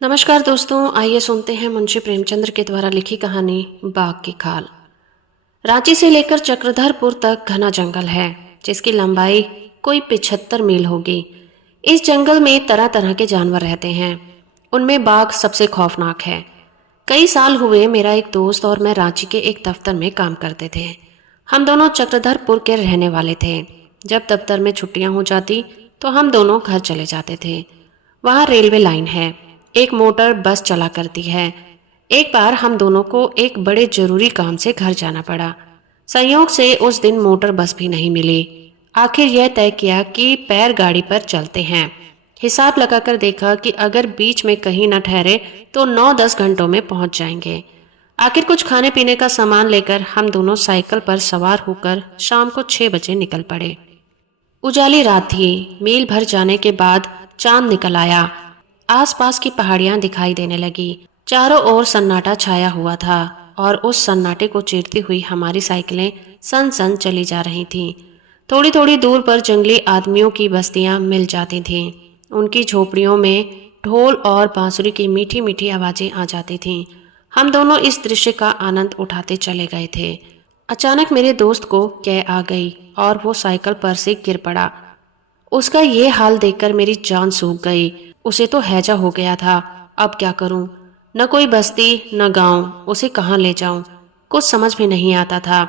नमस्कार दोस्तों, आइए सुनते हैं मुंशी प्रेमचंद्र के द्वारा लिखी कहानी बाघ की खाल। रांची से लेकर चक्रधरपुर तक घना जंगल है जिसकी लंबाई कोई 75 मील होगी। इस जंगल में तरह तरह के जानवर रहते हैं, उनमें बाघ सबसे खौफनाक है। कई साल हुए मेरा एक दोस्त और मैं रांची के एक दफ्तर में काम करते थे। हम दोनों चक्रधरपुर के रहने वाले थे। जब दफ्तर में छुट्टियां हो जाती तो हम दोनों घर चले जाते थे। वहाँ रेलवे लाइन है, एक मोटर बस चला करती है। एक बार हम दोनों को एक बड़े जरूरी काम से घर जाना पड़ा। संयोग से उस दिन मोटर बस भी नहीं मिली। आखिर यह तय किया कि पैर गाड़ी पर चलते हैं। हिसाब लगाकर देखा कि अगर बीच में कहीं न ठहरे तो 9-10 घंटों में पहुंच जाएंगे। आखिर कुछ खाने पीने का सामान लेकर हम दोनों साइकिल पर सवार होकर शाम को 6 बजे निकल पड़े। उजाली रात थी। मील भर जाने के बाद चांद निकल आया। आसपास की पहाड़ियां दिखाई देने लगी। चारों ओर सन्नाटा छाया हुआ था और उस सन्नाटे को चीरती हुई हमारी साइकिलें सन सन चली जा रही थीं। थोड़ी थोड़ी दूर पर जंगली आदमियों की बस्तियां मिल जाती थीं। उनकी झोपड़ियों में ढोल और बांसुरी की मीठी मीठी आवाजें आ जाती थीं। हम दोनों इस दृश्य का आनंद उठाते चले गए थे। अचानक मेरे दोस्त को कै आ गई और वो साइकिल पर से गिर पड़ा। उसका ये हाल देखकर मेरी जान सूख गई। उसे तो हैजा हो गया था। अब क्या करूं? न कोई बस्ती न गांव, उसे कहाँ ले जाऊं? कुछ समझ में नहीं आता था।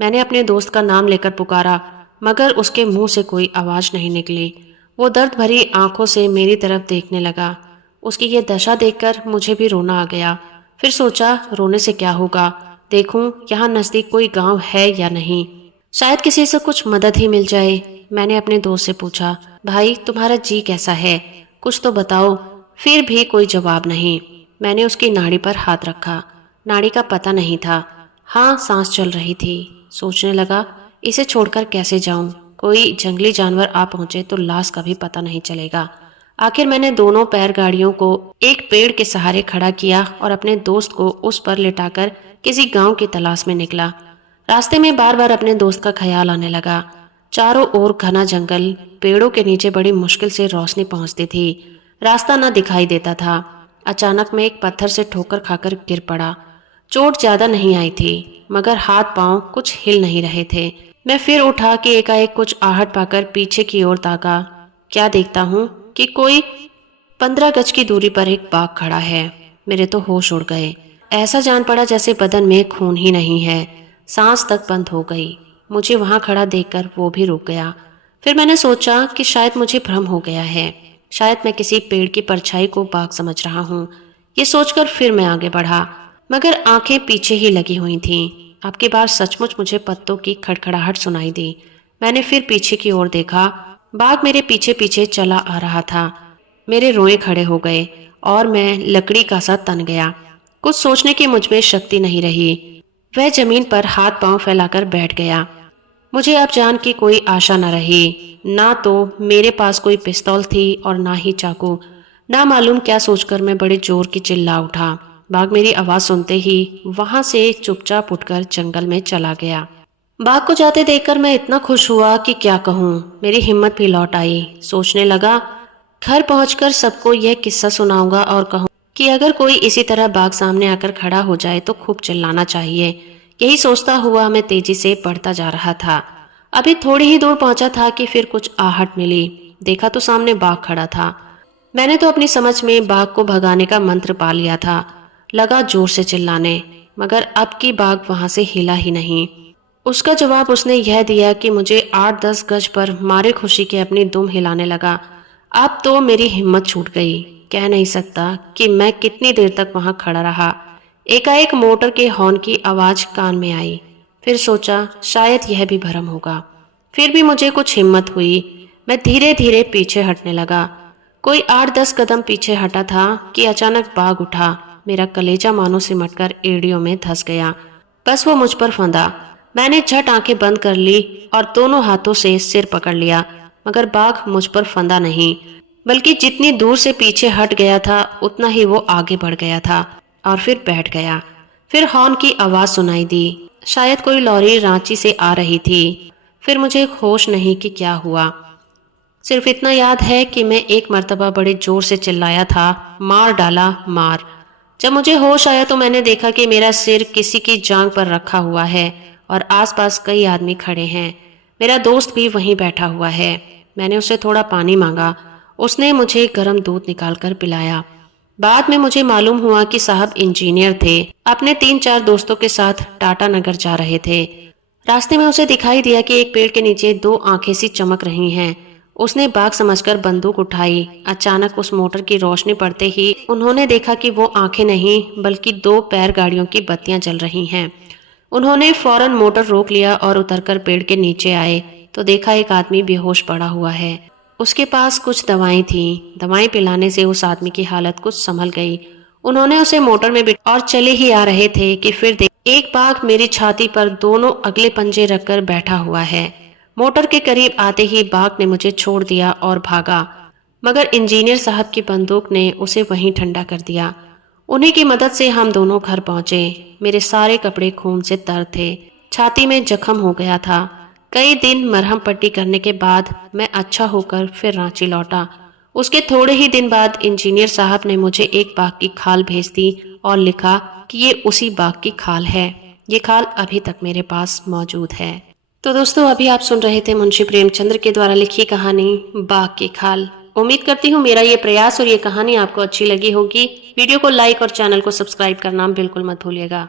मैंने अपने दोस्त का नाम लेकर पुकारा, मगर उसके मुंह से कोई आवाज नहीं निकली। वो दर्द भरी आंखों से मेरी तरफ देखने लगा। उसकी ये दशा देखकर मुझे भी रोना आ गया। फिर सोचा, रोने से क्या होगा, देखूं यहाँ नजदीक कोई गांव है या नहीं, शायद किसी से कुछ मदद ही मिल जाए। मैंने अपने दोस्त से पूछा, भाई तुम्हारा जी कैसा है, कुछ तो बताओ। फिर भी कोई जवाब नहीं। मैंने उसकी नाड़ी पर हाथ रखा। नाड़ी का पता नहीं था। हाँ, सांस चल रही थी। सोचने लगा, इसे छोड़कर कैसे जाऊं? कोई जंगली जानवर आ पहुंचे तो लाश का भी पता नहीं चलेगा। आखिर मैंने दोनों पैर गाड़ियों को एक पेड़ के सहारे खड़ा किया और अपने दोस्त को उस पर लिटाकर किसी गांव की तलाश में निकला। रास्ते में बार बार अपने दोस्त का ख्याल आने लगा। चारों ओर घना जंगल, पेड़ों के नीचे बड़ी मुश्किल से रोशनी पहुंचती थी। रास्ता न दिखाई देता था। अचानक मैं एक पत्थर से ठोकर खाकर गिर पड़ा। चोट ज्यादा नहीं आई थी, मगर हाथ पांव कुछ हिल नहीं रहे थे। मैं फिर उठा कि एकाएक कुछ आहट पाकर पीछे की ओर ताका। क्या देखता हूँ कि कोई 15 गज की दूरी पर एक बाघ खड़ा है। मेरे तो होश उड़ गए। ऐसा जान पड़ा जैसे बदन में खून ही नहीं है। सांस तक बंद हो गई। मुझे वहां खड़ा देखकर वो भी रुक गया। फिर मैंने सोचा कि शायद मुझे भ्रम हो गया है। शायद मैं किसी पेड़ की परछाई को बाघ समझ रहा हूँ। ये सोचकर फिर मैं आगे बढ़ा, मगर आंखें पीछे ही लगी हुई थीं। अब की बार सचमुच मुझे पत्तों की खड़खड़ाहट सुनाई दी। मैंने फिर पीछे की ओर देखा। बाघ मेरे पीछे पीछे चला आ रहा था। मेरे रोए खड़े हो गए और मैं लकड़ी का सा तन गया। कुछ सोचने की मुझमें शक्ति नहीं रही। वह जमीन पर हाथ पांव फैलाकर बैठ गया। मुझे अब जान की कोई आशा न रही। ना तो मेरे पास कोई पिस्तौल थी और ना ही चाकू। ना मालूम क्या सोचकर मैं बड़े जोर की चिल्ला उठा। बाघ मेरी आवाज सुनते ही वहां से चुपचाप उठकर जंगल में चला गया। बाघ को जाते देखकर मैं इतना खुश हुआ कि क्या कहूँ। मेरी हिम्मत भी लौट आई। सोचने लगा, घर पहुंचकर सबको यह किस्सा सुनाऊंगा और कहूँ कि अगर कोई इसी तरह बाघ सामने आकर खड़ा हो जाए तो खूब चिल्लाना चाहिए। यही सोचता हुआ मैं तेजी से बढ़ता जा रहा था। अभी थोड़ी ही दूर पहुंचा था कि फिर कुछ आहट मिली। देखा तो सामने बाघ खड़ा था। मैंने तो अपनी समझ में बाघ को भगाने का मंत्र पा लिया था। लगा जोर से चिल्लाने, मगर अब की बाघ वहां से हिला ही नहीं। उसका जवाब उसने यह दिया कि मुझे 8-10 गज पर मारे खुशी के अपनी दुम हिलाने लगा। अब तो मेरी हिम्मत छूट गई। कह नहीं सकता कि मैं कितनी देर तक वहां खड़ा रहा। एकाएक मोटर के हॉर्न की आवाज कान में आई। फिर सोचा शायद यह भी भ्रम होगा। फिर भी मुझे कुछ हिम्मत हुई। मैं धीरे धीरे पीछे हटने लगा। कोई 8-10 कदम पीछे हटा था कि अचानक बाघ उठा। मेरा कलेजा मानो सिमटकर एड़ियों में धंस गया। बस वो मुझ पर फंदा। मैंने झट आंखें बंद कर ली और दोनों हाथों से सिर पकड़ लिया, मगर बाघ मुझ पर फंदा नहीं, बल्कि जितनी दूर से पीछे हट गया था उतना ही वो आगे बढ़ गया था और फिर बैठ गया। फिर हॉर्न की आवाज सुनाई दी। शायद कोई लॉरी रांची से आ रही थी। फिर मुझे होश नहीं कि क्या हुआ। सिर्फ इतना याद है कि मैं एक मर्तबा बड़े जोर से चिल्लाया था, मार डाला मार। जब मुझे होश आया तो मैंने देखा कि मेरा सिर किसी की जांघ पर रखा हुआ है और आसपास कई आदमी खड़े हैं। मेरा दोस्त भी वहीं बैठा हुआ है। मैंने उसे थोड़ा पानी मांगा। उसने मुझे गर्म दूध निकालकर पिलाया। बाद में मुझे मालूम हुआ कि साहब इंजीनियर थे, अपने 3-4 दोस्तों के साथ टाटा नगर जा रहे थे। रास्ते में उसे दिखाई दिया कि एक पेड़ के नीचे 2 आंखें सी चमक रही हैं। उसने बाग समझकर बंदूक उठाई। अचानक उस मोटर की रोशनी पड़ते ही उन्होंने देखा कि वो आंखें नहीं बल्कि 2 पैर गाड़ियों की बत्तियां जल रही हैं। उन्होंने फौरन मोटर रोक लिया और उतरकर पेड़ के नीचे आए तो देखा एक आदमी बेहोश पड़ा हुआ है। उसके पास कुछ दवाएं थीं। दवाएं पिलाने से उस आदमी की हालत कुछ संभल गई। उन्होंने उसे मोटर में बिठा और चले ही आ रहे थे कि फिर एक बाघ मेरी छाती पर दोनों अगले पंजे रखकर बैठा हुआ है। मोटर के करीब आते ही बाघ ने मुझे छोड़ दिया और भागा, मगर इंजीनियर साहब की बंदूक ने उसे वहीं ठंडा कर दिया। उन्हीं की मदद से हम दोनों घर पहुंचे। मेरे सारे कपड़े खून से तर थे। छाती में जख्म हो गया था। कई दिन मरहम पट्टी करने के बाद मैं अच्छा होकर फिर रांची लौटा। उसके थोड़े ही दिन बाद इंजीनियर साहब ने मुझे एक बाघ की खाल भेज दी और लिखा कि ये उसी बाघ की खाल है। ये खाल अभी तक मेरे पास मौजूद है। तो दोस्तों, अभी आप सुन रहे थे मुंशी प्रेमचंद्र के द्वारा लिखी कहानी बाघ की खाल। उम्मीद करती हूँ मेरा ये प्रयास और ये कहानी आपको अच्छी लगी होगी। वीडियो को लाइक और चैनल को सब्सक्राइब करना बिल्कुल मत भूलिएगा।